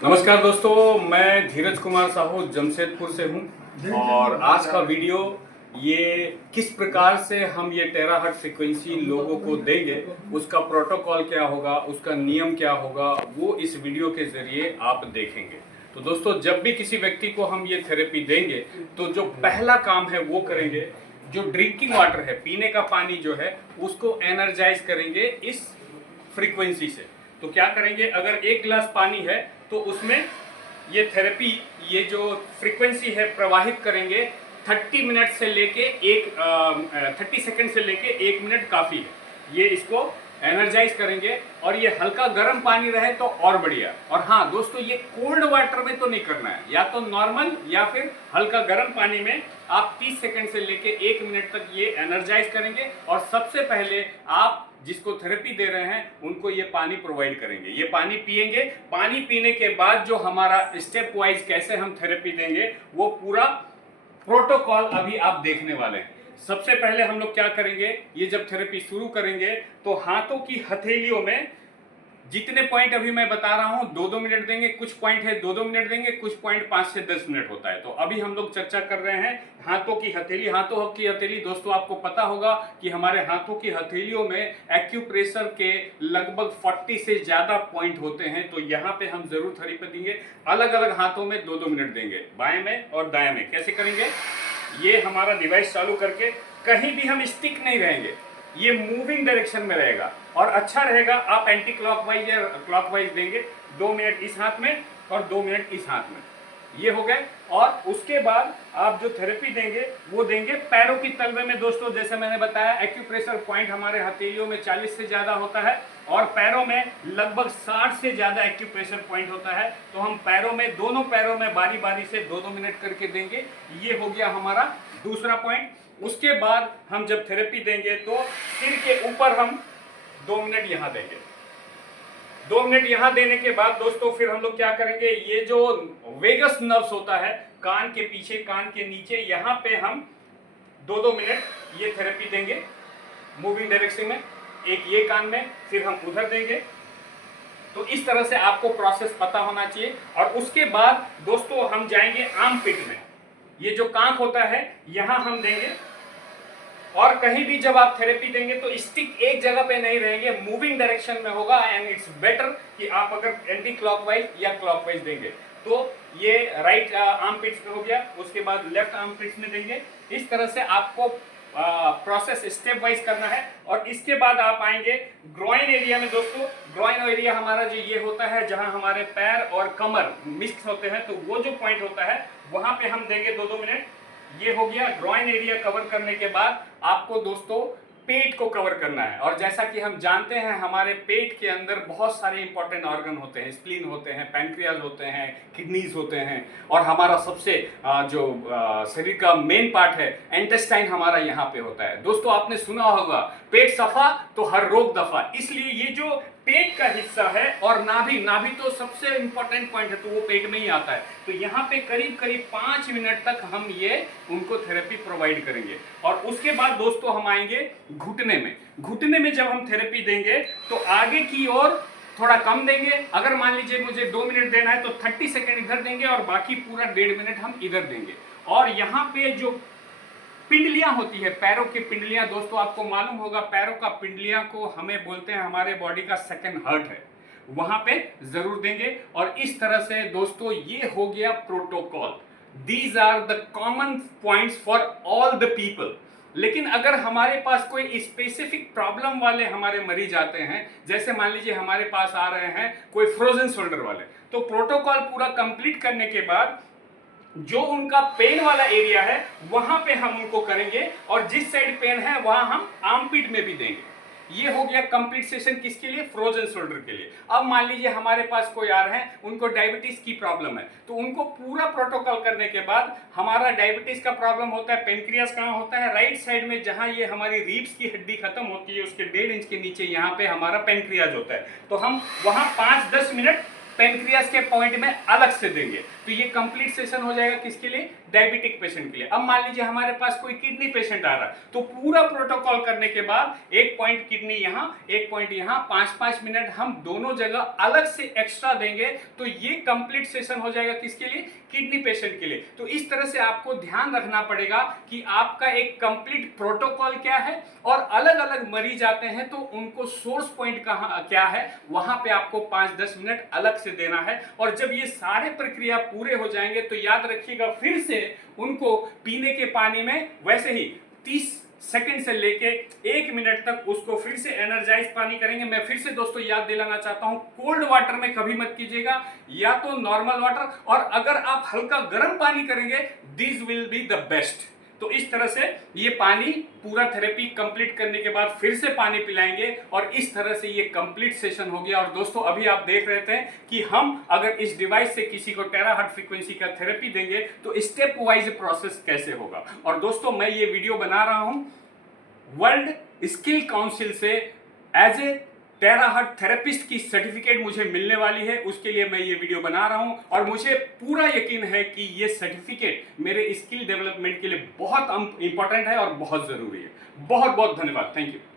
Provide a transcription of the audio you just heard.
नमस्कार दोस्तों, मैं धीरज कुमार साहू जमशेदपुर से हूं और आज का वीडियो ये किस प्रकार से हम ये टेराहर्ट्ज फ्रीक्वेंसी लोगों को देंगे, उसका प्रोटोकॉल क्या होगा, उसका नियम क्या होगा, वो इस वीडियो के जरिए आप देखेंगे। तो दोस्तों, जब भी किसी व्यक्ति को हम ये थेरेपी देंगे तो जो पहला काम है वो करेंगे, जो ड्रिंकिंग वाटर है, पीने का पानी जो है, उसको एनर्जाइज करेंगे इस फ्रीक्वेंसी से। तो क्या करेंगे, अगर 1 गिलास पानी है तो उसमें ये थेरेपी, ये जो फ्रीक्वेंसी है प्रवाहित करेंगे 30 मिनट से लेके 30 सेकंड से लेके 1 मिनट काफ़ी है। ये इसको एनर्जाइज करेंगे और ये हल्का गर्म पानी रहे तो और बढ़िया। और हाँ दोस्तों, ये कोल्ड वाटर में तो नहीं करना है, या तो नॉर्मल या फिर हल्का गर्म पानी में आप 30 सेकंड से लेके 1 मिनट तक ये एनर्जाइज करेंगे। और सबसे पहले आप जिसको थेरेपी दे रहे हैं उनको ये पानी प्रोवाइड करेंगे, ये पानी पिएंगे। पानी पीने के बाद जो हमारा स्टेप वाइज कैसे हम थेरेपी देंगे वो पूरा प्रोटोकॉल अभी आप देखने वाले हैं। सबसे पहले हम लोग क्या करेंगे, ये जब थेरेपी शुरू करेंगे तो हाथों की हथेलियों में जितने पॉइंट अभी मैं बता रहा हूं 2-2 मिनट देंगे, कुछ पॉइंट है 2-2 मिनट देंगे, कुछ पॉइंट 5 से 10 मिनट होता है। तो अभी हम लोग चर्चा कर रहे हैं हाथों की हथेली। हाथों की हथेली दोस्तों, आपको पता होगा कि हमारे हाथों की हथेलियों में एक्यूप्रेशर के लगभग 40 से ज्यादा पॉइंट होते हैं। तो यहाँ पे हम जरूर थेरेपी देंगे, अलग अलग हाथों में 2-2 मिनट देंगे, बाएं में और दाएं में। कैसे करेंगे, ये हमारा डिवाइस चालू करके कहीं भी हम स्टिक नहीं रहेंगे, ये मूविंग डायरेक्शन में रहेगा। और अच्छा रहेगा आप एंटी क्लॉकवाइज या क्लॉकवाइज देंगे, 2 मिनट इस हाथ में और 2 मिनट इस हाथ में, ये हो गए। और उसके बाद आप जो थेरेपी देंगे वो देंगे पैरों की तलवे में। दोस्तों, जैसे मैंने बताया, एक्यूप्रेशर पॉइंट हमारे हथेलियों में 40 से ज्यादा होता है और पैरों में लगभग 60 से ज्यादा एक्यूप्रेशर पॉइंट होता है। तो हम पैरों में, दोनों पैरों में बारी बारी से 2-2 मिनट करके देंगे। ये हो गया हमारा दूसरा पॉइंट। उसके बाद हम जब थेरेपी देंगे तो सिर के ऊपर हम 2 मिनट यहां देंगे। 2 मिनट यहां देने के बाद दोस्तों फिर हम लोग क्या करेंगे, ये जो वेगस नर्व्स होता है कान के पीछे, कान के नीचे, यहां पे हम 2-2 मिनट ये थेरेपी देंगे मूविंग डायरेक्शन में। एक ये कान में, फिर हम उधर देंगे। तो इस तरह से आपको प्रोसेस पता होना चाहिए। और उसके बाद दोस्तों हम जाएंगे आर्म पिट में। ये जो कांख होता है यहां हम देंगे। और कहीं भी जब आप थेरेपी देंगे तो स्टिक एक जगह पे नहीं रहेंगे, मूविंग डायरेक्शन में होगा। एंड इट्स बेटर कि आप अगर एंटी क्लॉकवाइज या क्लॉकवाइज देंगे तो ये राइट आर्म पिट्स में हो गया, उसके बाद लेफ्ट आर्म पिट्स में देंगे। इस तरह से आपको प्रोसेस स्टेप वाइज करना है। और इसके बाद आप आएंगे ग्रोइन एरिया में। दोस्तों, ग्रोइन एरिया हमारा जो ये होता है जहां हमारे पैर और कमर मिक्स होते हैं, तो वो जो पॉइंट होता है वहां पे हम देंगे 2-2 मिनट। ये हो गया ग्रोइन एरिया कवर करने के बाद आपको दोस्तों पेट को कवर करना है। और जैसा कि हम जानते हैं हमारे पेट के अंदर बहुत सारे इंपॉर्टेंट ऑर्गन होते हैं, स्प्लीन होते हैं, पैंक्रियाज होते हैं, किडनीज होते हैं, और हमारा सबसे जो शरीर का मेन पार्ट है इंटेस्टाइन हमारा यहाँ पे होता है। दोस्तों, आपने सुना होगा पेट सफा तो हर रोग दफा। इसलिए ये जो पेट का हिस्सा है और नाभि, नाभि तो सबसे इंपॉर्टेंट पॉइंट है, तो वो पेट में ही आता है। तो यहाँ पे करीब करीब 5 मिनट तक हम ये उनको थेरेपी प्रोवाइड करेंगे। और उसके बाद दोस्तों हम आएंगे घुटने में। घुटने में जब हम थेरेपी देंगे तो आगे की ओर थोड़ा कम देंगे। अगर मान लीजिए मुझे 2 मिनट देना है तो 30 सेकेंड इधर देंगे और बाकी पूरा 1.5 मिनट हम इधर देंगे। और यहाँ पे जो पिंडलियां होती है, पैरों की पिंडलियां, दोस्तों आपको मालूम होगा पैरों का पिंडलियां को हमें बोलते हैं हमारे बॉडी का सेकंड हार्ट है, वहां पे जरूर देंगे। और इस तरह से दोस्तों ये हो गया protocol. These are the common points for all the people. लेकिन अगर हमारे पास कोई स्पेसिफिक प्रॉब्लम वाले हमारे मरीज आते हैं, जैसे मान लीजिए हमारे पास आ रहे हैं कोई फ्रोजन शोल्डर वाले, तो प्रोटोकॉल पूरा कंप्लीट करने के बाद जो उनका पेन वाला एरिया है वहां पे हम उनको करेंगे। और जिस साइड पेन है वहां हम आर्मपिट में भी देंगे। ये हो गया कंप्लीट सेशन किसके लिए, फ्रोजन शोल्डर के लिए। अब मान लीजिए हमारे पास कोई आ रहे हैं, उनको डायबिटीज की प्रॉब्लम है, तो उनको पूरा प्रोटोकॉल करने के बाद हमारा डायबिटीज का प्रॉब्लम होता है, पेनक्रियास कहाँ होता है, राइट साइड में, जहां ये हमारी रीब्स की हड्डी खत्म होती है उसके 1.5 इंच के नीचे यहाँ पे हमारा पेनक्रियाज होता है। तो हम वहां 5-10 मिनट पेनक्रियास के पॉइंट में अलग से देंगे। तो ये कंप्लीट सेशन हो जाएगा किसके लिए, डायबिटिक पेशेंट के लिए। अब मान लीजिए हमारे पास कोई किडनी पेशेंट आ रहा है, तो पूरा प्रोटोकॉल करने के बाद एक पॉइंट किडनी यहाँ, एक पॉइंट यहाँ, 5-5 मिनट हम दोनों जगह अलग से एक्स्ट्रा देंगे, तो ये कंप्लीट सेशन हो जाएगा किसके लिए? किडनी पेशेंट के लिए। तो इस तरह से आपको ध्यान रखना पड़ेगा कि आपका एक कंप्लीट प्रोटोकॉल क्या है, और अलग अलग मरीज आते हैं तो उनको सोर्स पॉइंट कहाँ क्या है, वहां पे आपको 5-10 मिनट अलग से देना है। और जब ये सारे प्रक्रिया पूरे हो जाएंगे तो याद रखिएगा, फिर से उनको पीने के पानी में वैसे ही 30 सेकंड से लेके 1 मिनट तक उसको फिर से एनर्जाइज पानी करेंगे। मैं फिर से दोस्तों याद दिलाना चाहता हूं, कोल्ड वाटर में कभी मत कीजिएगा, या तो नॉर्मल वाटर, और अगर आप हल्का गर्म पानी करेंगे, this will be the best. तो इस तरह से ये पानी पूरा थेरेपी कंप्लीट करने के बाद फिर से पानी पिलाएंगे, और इस तरह से ये कंप्लीट सेशन हो गया। और दोस्तों अभी आप देख रहे थे कि हम अगर इस डिवाइस से किसी को टेराहर्ट्ज फ्रीक्वेंसी का थेरेपी देंगे तो स्टेप वाइज प्रोसेस कैसे होगा। और दोस्तों मैं ये वीडियो बना रहा हूं वर्ल्ड स्किल काउंसिल से, एज ए टेराहर्ट्ज थेरेपिस्ट की सर्टिफिकेट मुझे मिलने वाली है, उसके लिए मैं ये वीडियो बना रहा हूं। और मुझे पूरा यकीन है कि ये सर्टिफिकेट मेरे स्किल डेवलपमेंट के लिए बहुत इंपॉर्टेंट है और बहुत जरूरी है। बहुत बहुत धन्यवाद, थैंक यू।